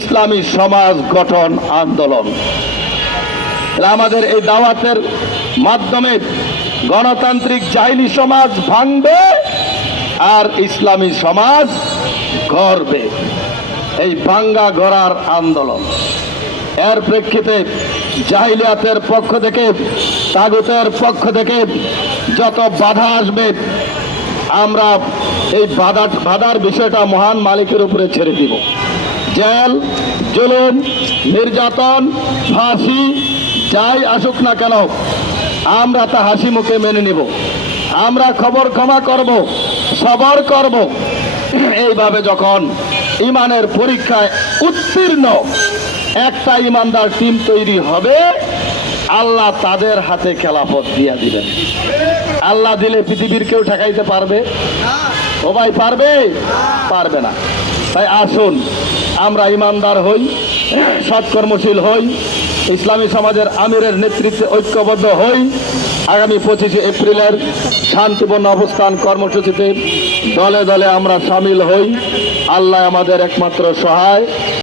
ইসলামী সমাজ গঠন আন্দোলন। আমাদের এই দাওয়াতের মাধ্যমে গণতান্ত্রিক জাহিলি সমাজ ভাঙবে আর ইসলামী সমাজ গড়বে। এই ভাঙ্গা গড়ার আন্দোলন। এর প্রেক্ষিতে জাহিলিয়াতের পক্ষ থেকে, তাগুতের পক্ষ থেকে যত বাধা আসবে, আমরা এই বাধার বিষয়টা মহান মালিকের উপরে ছেড়ে দিব। জেল, জুলুম, নির্যাতন, ফাঁসি যাই আসুক না কেন, আমরা তা হাসি মুখে মেনে নিব। আমরা খবর ক্ষমা করব, সবর করব। এইভাবে যখন ইমানের পরীক্ষায় উত্তীর্ণ একটা ইমানদার টিম তৈরি হবে, আল্লাহ তাদের হাতে খেলাফত দিয়ে দিবেন। আল্লাহ দিলে পৃথিবীর কেউ ঠেকাইতে পারবে? ও ভাই, পারবে? পারবে না। তাই আসুন আমরা ইমানদার হই, সৎকর্মশীল হই, ইসলামী সমাজের আমিরের নেতৃত্বে ঐক্যবদ্ধ হই। আগামী 25শে এপ্রিলের শান্তিপূর্ণ অবস্থান কর্মসূচিতে দলে দলে আমরা সামিল হই। আল্লাহ আমাদের একমাত্র সহায়।